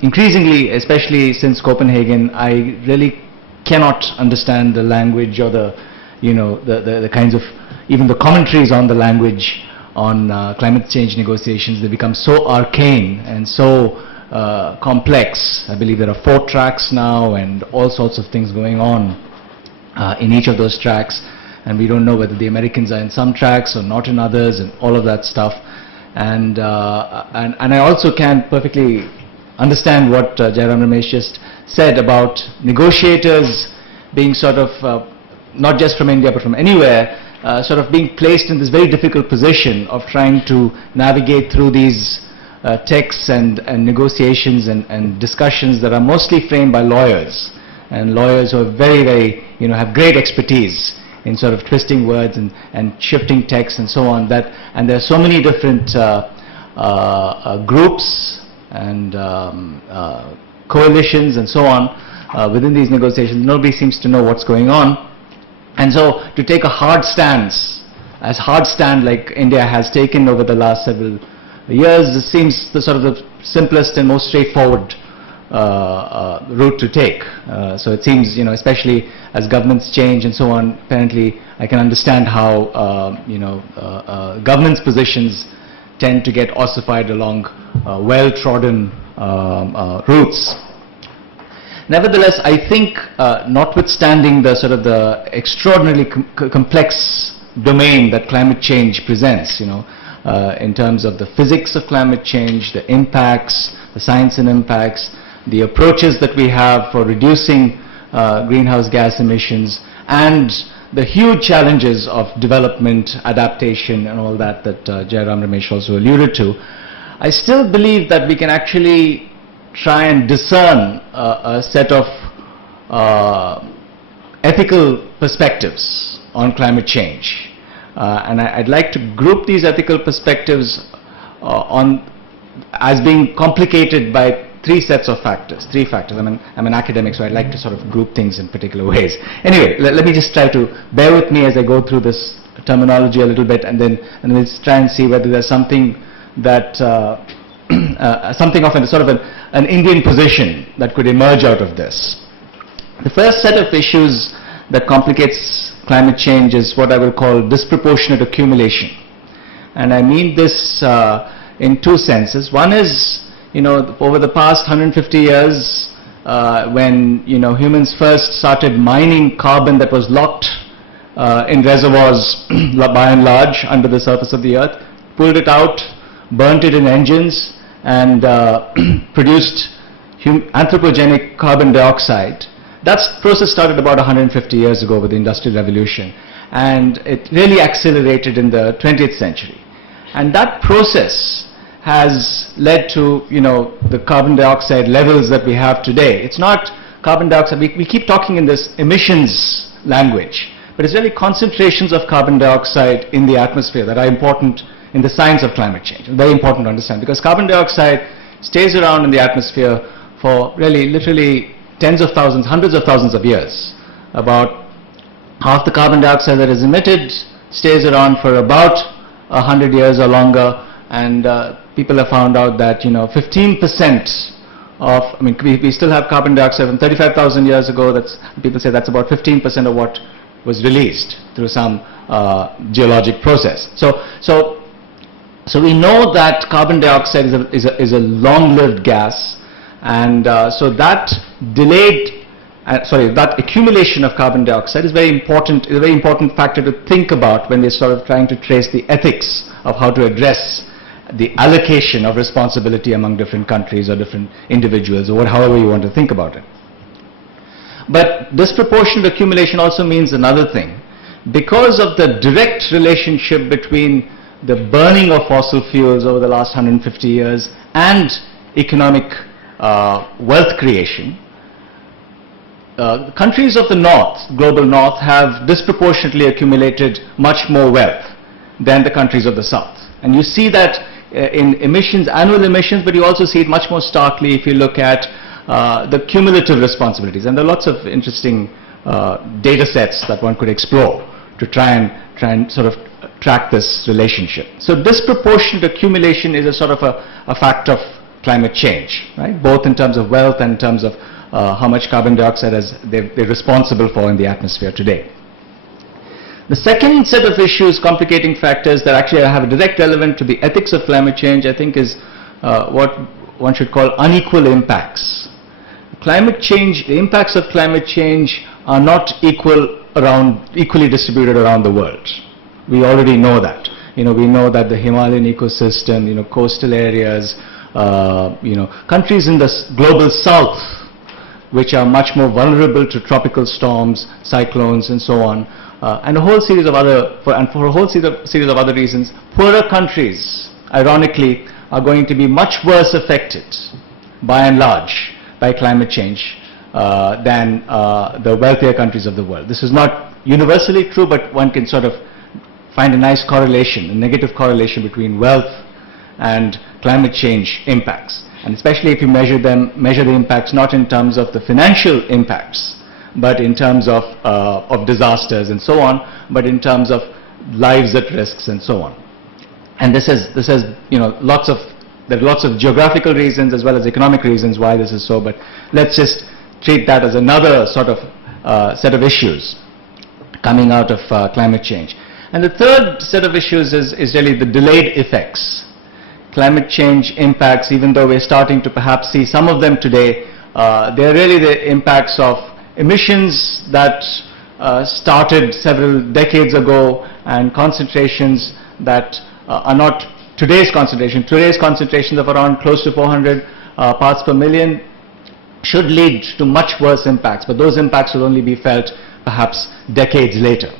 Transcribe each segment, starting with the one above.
increasingly, especially since Copenhagen, I really cannot understand the language or the kinds of, even the commentaries on the language on climate change negotiations. They become so arcane and so complex. I believe there are 4 tracks now and all sorts of things going on in each of those tracks, and we don't know whether the Americans are in some tracks or not in others, and all of that stuff. And I also can't perfectly understand what Jairam Ramesh just said about negotiators being sort of, not just from India but from anywhere, sort of being placed in this very difficult position of trying to navigate through these texts and negotiations and discussions that are mostly framed by lawyers, and lawyers who are very, have great expertise in sort of twisting words and shifting texts and so on. And there are so many different groups and coalitions and so on within these negotiations. Nobody seems to know what's going on. And so to take a hard stance, as hard stand like India has taken over the last several years, this seems the sort of the simplest and most straightforward route to take. So it seems, especially as governments change and so on, apparently I can understand how, governments' positions tend to get ossified along well-trodden routes. Nevertheless, I think, notwithstanding the sort of the extraordinarily complex domain that climate change presents, in terms of the physics of climate change, the impacts, the science and impacts, the approaches that we have for reducing greenhouse gas emissions, and the huge challenges of development, adaptation and all that Jairam Ramesh also alluded to, I still believe that we can actually try and discern a set of ethical perspectives on climate change. And I'd like to group these ethical perspectives as being complicated by 3 sets of factors, 3 factors. I'm an academic, so I like to sort of group things in particular ways. Anyway, let me just try to bear with me as I go through this terminology a little bit, and then let's try and see whether there's something that, something of an Indian position that could emerge out of this. The first set of issues that complicates climate change is what I will call disproportionate accumulation. And I mean this in 2 senses. One is, over the past 150 years, when, humans first started mining carbon that was locked in reservoirs by and large under the surface of the earth, pulled it out, burnt it in engines, and produced anthropogenic carbon dioxide. That process started about 150 years ago with the Industrial Revolution, and it really accelerated in the 20th century. And that process has led to, the carbon dioxide levels that we have today. It's not carbon dioxide, we keep talking in this emissions language, but it's really concentrations of carbon dioxide in the atmosphere that are important in the science of climate change. Very important to understand, because carbon dioxide stays around in the atmosphere for really, literally tens of thousands, hundreds of thousands of years. About half the carbon dioxide that is emitted stays around for about 100 years or longer, and people have found out that 15% of, we still have carbon dioxide from 35,000 years ago. People say that's about 15% of what was released through some geologic process. So we know that carbon dioxide is a long-lived gas, and so that that accumulation of carbon dioxide is very important. Is a very important factor to think about when we're sort of trying to trace the ethics of how to address the allocation of responsibility among different countries or different individuals, or however you want to think about it. But disproportionate accumulation also means another thing. Because of the direct relationship between the burning of fossil fuels over the last 150 years and economic wealth creation, countries of the north, global north, have disproportionately accumulated much more wealth than the countries of the south. And you see that in emissions, annual emissions, but you also see it much more starkly if you look at the cumulative responsibilities. And there are lots of interesting data sets that one could explore to try and sort of track this relationship. So disproportionate accumulation is a sort of a fact of climate change, right? Both in terms of wealth and in terms of how much carbon dioxide they're responsible for in the atmosphere today. The second set of issues, complicating factors that actually have a direct relevance to the ethics of climate change, I think is what one should call unequal impacts. Climate change, the impacts of climate change are not equally distributed around the world. We already know that. We know that the Himalayan ecosystem, coastal areas, countries in the global south, which are much more vulnerable to tropical storms, cyclones, and so on, and a whole series of for a whole series of other reasons, poorer countries, ironically, are going to be much worse affected, by and large, by climate change than the wealthier countries of the world. This is not universally true, but one can sort of find a nice correlation, a negative correlation between wealth and climate change impacts. And especially if you measure the impacts not in terms of the financial impacts, but in terms of disasters and so on, but in terms of lives at risks and so on. And this has there are lots of geographical reasons as well as economic reasons why this is so, but let's just treat that as another sort of set of issues coming out of climate change. And the third set of issues is really the delayed effects. Climate change impacts, even though we're starting to perhaps see some of them today, they're really the impacts of emissions that started several decades ago, and concentrations that are not today's concentration. Today's concentrations of around close to 400 parts per million should lead to much worse impacts, but those impacts will only be felt perhaps decades later.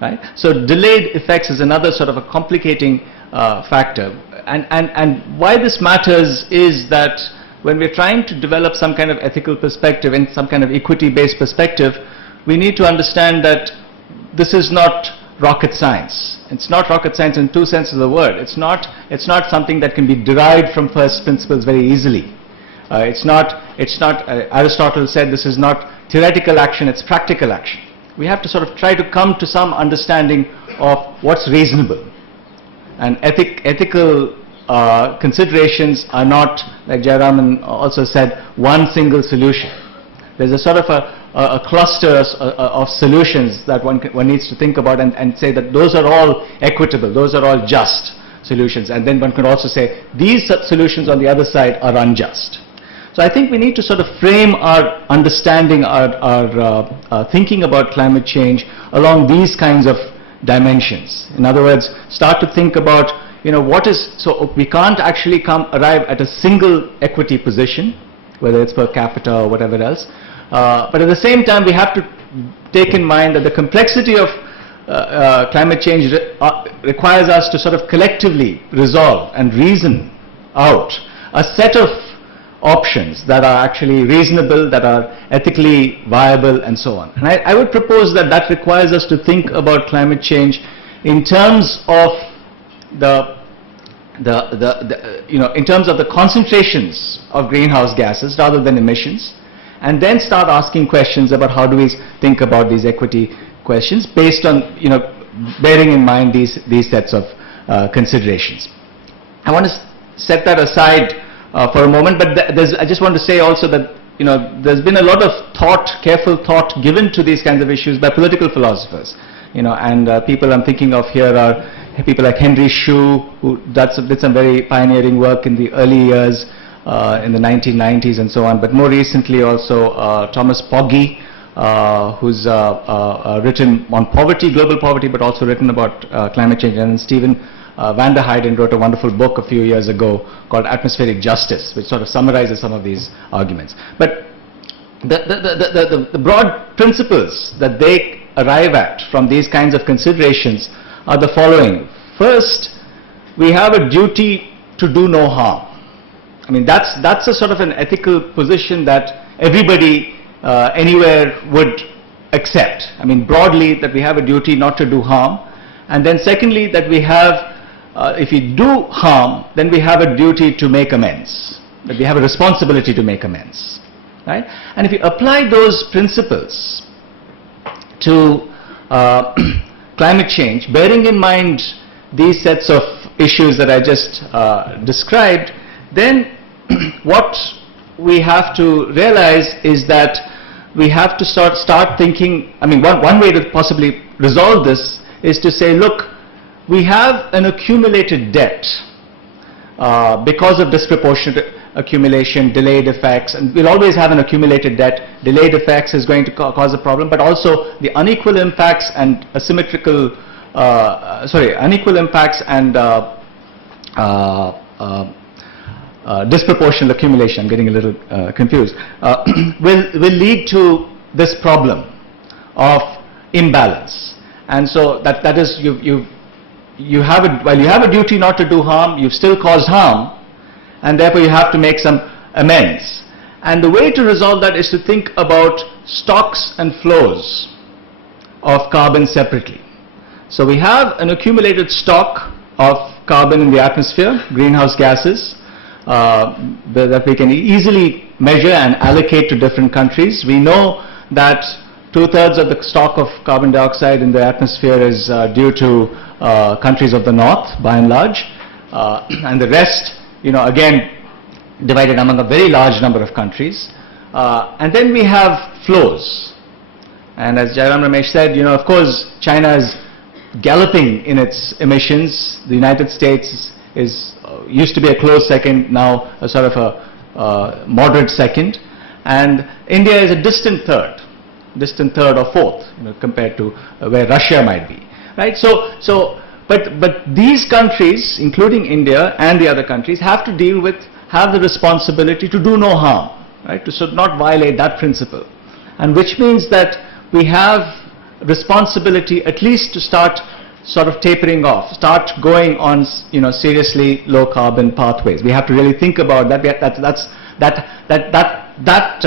Right? So delayed effects is another sort of a complicating factor. And why this matters is that when we're trying to develop some kind of ethical perspective and some kind of equity-based perspective, we need to understand that this is not rocket science. It's not rocket science in two senses of the word. It's not something that can be derived from first principles very easily. Aristotle said this is not theoretical action, it's practical action. We have to sort of try to come to some understanding of what's reasonable. And ethical considerations are not, like Jayaraman also said, one single solution. There's a sort of a cluster of solutions that one needs to think about and say that those are all equitable, those are all just solutions. And then one can also say these solutions on the other side are unjust. So I think we need to sort of frame our understanding, our thinking about climate change along these kinds of dimensions. In other words, start to think about, so we can't actually arrive at a single equity position, whether it's per capita or whatever else. But at the same time, we have to take in mind that the complexity of climate change requires us to sort of collectively resolve and reason out a set of options that are actually reasonable, that are ethically viable, and so on. And I would propose that requires us to think about climate change in terms of in terms of the concentrations of greenhouse gases rather than emissions, and then start asking questions about how do we think about these equity questions based on bearing in mind these sets of considerations. I want to set that aside for a moment, but I just want to say also that there's been a lot of careful thought given to these kinds of issues by political philosophers. And people I'm thinking of here are people like Henry Shue, who did some very pioneering work in the early years, in the 1990s and so on. But more recently also Thomas Pogge, who's written on poverty, global poverty, but also written about climate change. And Stephen van der Heijden wrote a wonderful book a few years ago called Atmospheric Justice, which sort of summarizes some of these arguments. But the broad principles that they arrive at from these kinds of considerations are the following. First, we have a duty to do no harm. I mean, that's a sort of an ethical position that everybody anywhere would accept. I mean, broadly, that we have a duty not to do harm. And then secondly, that we have, if we do harm, then we have a duty to make amends. That we have a responsibility to make amends. Right? And if you apply those principles to climate change, bearing in mind these sets of issues that I just described, then what we have to realize is that we have to start thinking, I mean, one way to possibly resolve this is to say, look, we have an accumulated debt because of disproportionate accumulation, delayed effects, and we'll always have an accumulated debt. Delayed effects is going to cause a problem, but also the unequal impacts and asymmetrical, unequal impacts and disproportionate accumulation, I'm getting a little confused, will lead to this problem of imbalance. And so that is, you have while you have a duty not to do harm, you've still caused harm, and therefore you have to make some amends. And the way to resolve that is to think about stocks and flows of carbon separately. So we have an accumulated stock of carbon in the atmosphere, greenhouse gases, that we can easily measure and allocate to different countries. We know that 2/3 of the stock of carbon dioxide in the atmosphere is due to countries of the north, by and large, and the rest, again, divided among a very large number of countries. And then we have flows. And as Jairam Ramesh said, of course, China is galloping in its emissions. The United States used to be a close second, now a sort of a moderate second. And India is a distant third or fourth, compared to where Russia might be, right? But these countries, including India and the other countries, have the responsibility to do no harm, right? To not violate that principle, and which means that we have responsibility at least to start sort of tapering off, start going on, seriously low carbon pathways. We have to really think about that. That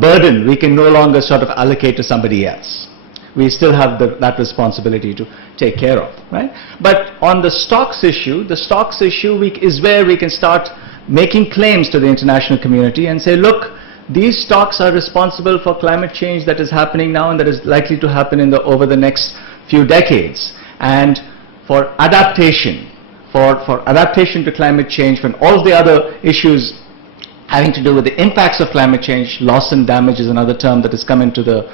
burden we can no longer sort of allocate to somebody else. We still have that responsibility to take care of, right? But on the stocks issue is where we can start making claims to the international community and say, look, these stocks are responsible for climate change that is happening now and that is likely to happen over the next few decades. And for adaptation, for adaptation to climate change, when all the other issues having to do with the impacts of climate change, loss and damage is another term that has come into the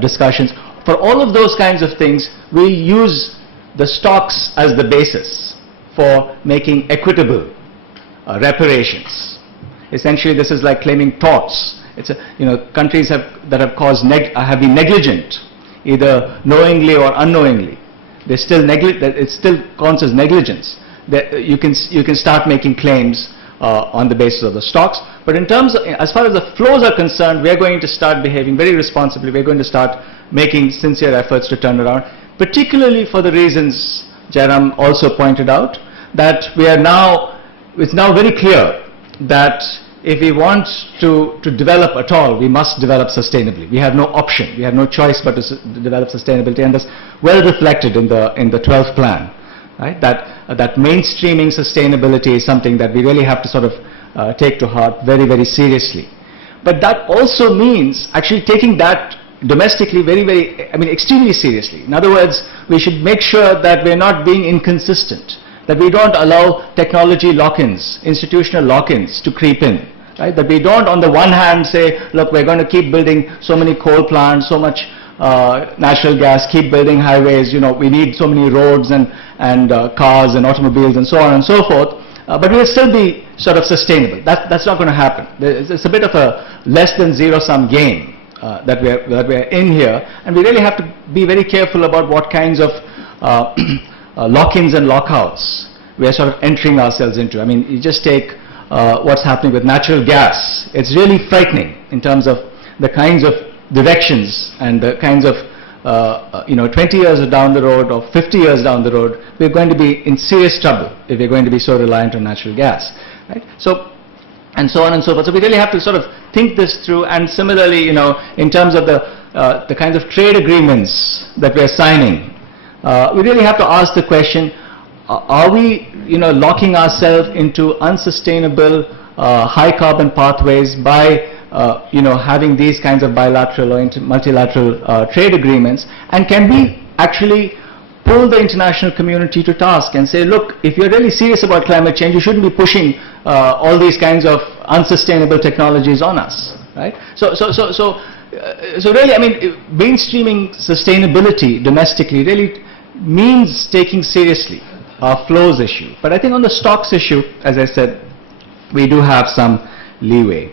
discussions. For all of those kinds of things, we use the stocks as the basis for making equitable reparations. Essentially, this is like claiming torts. Countries that have been negligent, either knowingly or unknowingly. It still counts as negligence. You can start making claims on the basis of the stocks. But as far as the flows are concerned, we are going to start behaving very responsibly. We are going to start making sincere efforts to turn around, particularly for the reasons Jairam also pointed out, that it's now very clear that if we want to develop at all, we must develop sustainably. We have no option. We have no choice but to develop sustainability, and that's well reflected in the 12th plan. Right? That mainstreaming sustainability is something that we really have to sort of take to heart very, very seriously. But that also means actually taking that domestically very, very, extremely seriously. In other words, we should make sure that we're not being inconsistent, that we don't allow technology lock-ins, institutional lock-ins to creep in. Right? That we don't on the one hand say, look, we're going to keep building so many coal plants, so much natural gas, keep building highways, we need so many roads and cars and automobiles and so on and so forth, but we'll still be sort of sustainable. That's not going to happen. It's a bit of a less than zero-sum game that we're in here, and we really have to be very careful about what kinds of lock-ins and lockouts we are sort of entering ourselves into. You just take what's happening with natural gas. It's really frightening in terms of the kinds of directions and the kinds of 20 years down the road or 50 years down the road, we're going to be in serious trouble if we're going to be so reliant on natural gas, right? So, and so on and so forth. So we really have to sort of think this through. And similarly, in terms of the kinds of trade agreements that we're signing, we really have to ask the question: are we, locking ourselves into unsustainable high carbon pathways by having these kinds of bilateral or multilateral trade agreements, and can we actually pull the international community to task and say, look, if you're really serious about climate change, you shouldn't be pushing all these kinds of unsustainable technologies on us, right? So really, I mean, mainstreaming sustainability domestically really means taking seriously our flows issue. But I think on the stocks issue, as I said, we do have some leeway.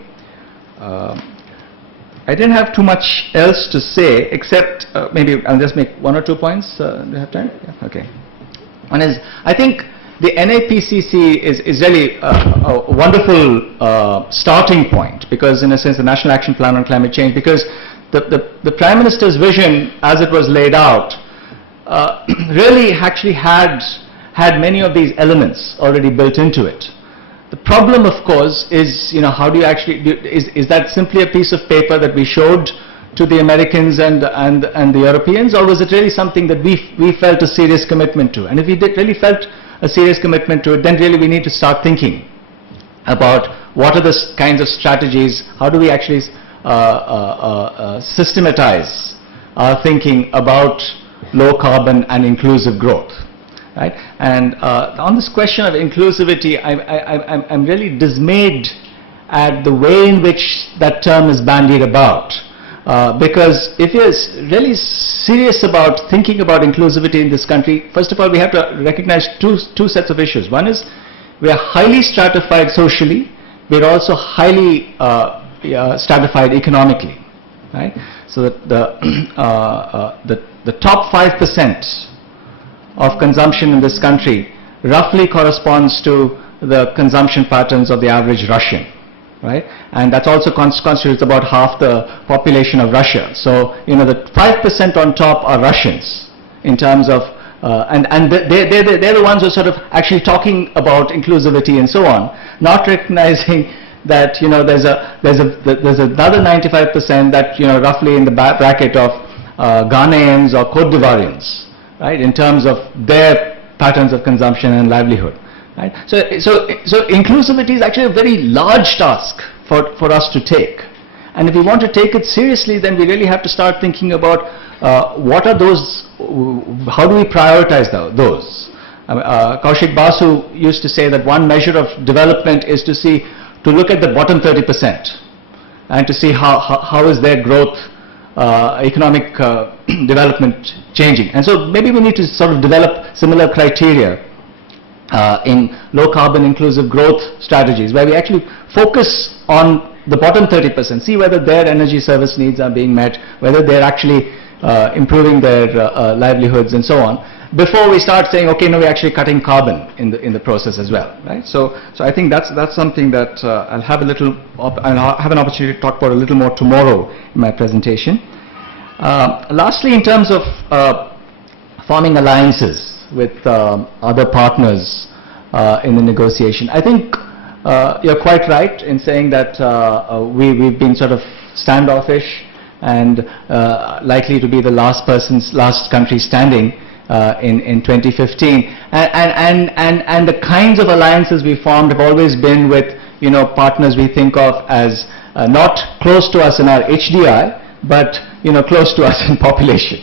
I didn't have too much else to say, except maybe I'll just make one or two points. Do you have time? Yeah, okay. One is, I think the NAPCC is really a wonderful starting point, because in a sense the National Action Plan on Climate Change, because the Prime Minister's vision as it was laid out really actually had many of these elements already built into it. The problem, of course, is, you know, how do you actually is that simply a piece of paper that we showed to the Americans and the Europeans, or was it really something that we felt a serious commitment to? And if we really felt a serious commitment to it, then really we need to start thinking about what are the kinds of strategies, how do we actually systematize our thinking about low carbon and inclusive growth. Right? And on this question of inclusivity, I'm really dismayed at the way in which that term is bandied about. Because if you're really serious about thinking about inclusivity in this country, first of all, we have to recognize two sets of issues. One is we are highly stratified socially, we're also highly stratified economically. Right? So that the top 5% of consumption in this country roughly corresponds to the consumption patterns of the average Russian, right? And that also constitutes about half the population of Russia. So, you know, the 5% on top are Russians in terms of, and they're the ones who are sort of actually talking about inclusivity and so on, not recognizing that, you know, there's another 95% that, you know, roughly in the bracket of Ghanaians or Cote d'Ivoirians, right, in terms of their patterns of consumption and livelihood, right? So inclusivity is actually a very large task for us to take. And if we want to take it seriously, then we really have to start thinking about what are those, how do we prioritize those? Kaushik Basu used to say that one measure of development is to look at the bottom 30% and to see how is their growth, economic development changing. And so maybe we need to sort of develop similar criteria in low carbon inclusive growth strategies, where we actually focus on the bottom 30%, see whether their energy service needs are being met, whether they're actually improving their livelihoods and so on, before we start saying, okay, no, we're actually cutting carbon in the process as well, right? So I think that's something that I'll have I'll have an opportunity to talk about a little more tomorrow in my presentation. Lastly, in terms of forming alliances with other partners in the negotiation, I think you're quite right in saying that we've been sort of standoffish and likely to be the last country standing in 2015, and the kinds of alliances we formed have always been with, you know, partners we think of as not close to us in our HDI, but, you know, close to us in population,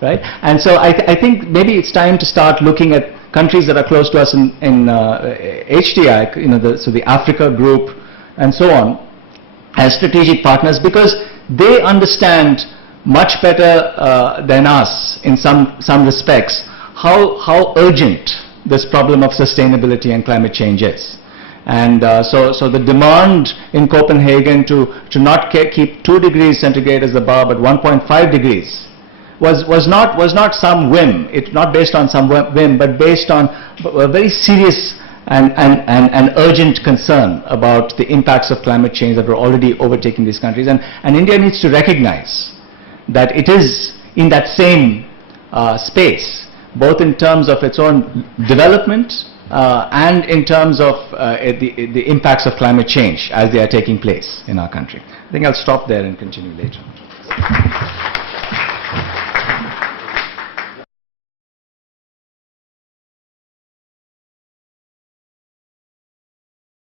right? And so I think maybe it's time to start looking at countries that are close to us in HDI, you know, so the Africa group and so on, as strategic partners, because they understand much better than us in some respects how urgent this problem of sustainability and climate change is. And so the demand in Copenhagen to not keep 2 degrees centigrade as the bar, but 1.5 degrees was not some whim. It's not based on some whim, but based on a very serious and urgent concern about the impacts of climate change that were already overtaking these countries. And India needs to recognize that it is in that same space, both in terms of its own development and in terms of the impacts of climate change as they are taking place in our country. I think I'll stop there and continue later.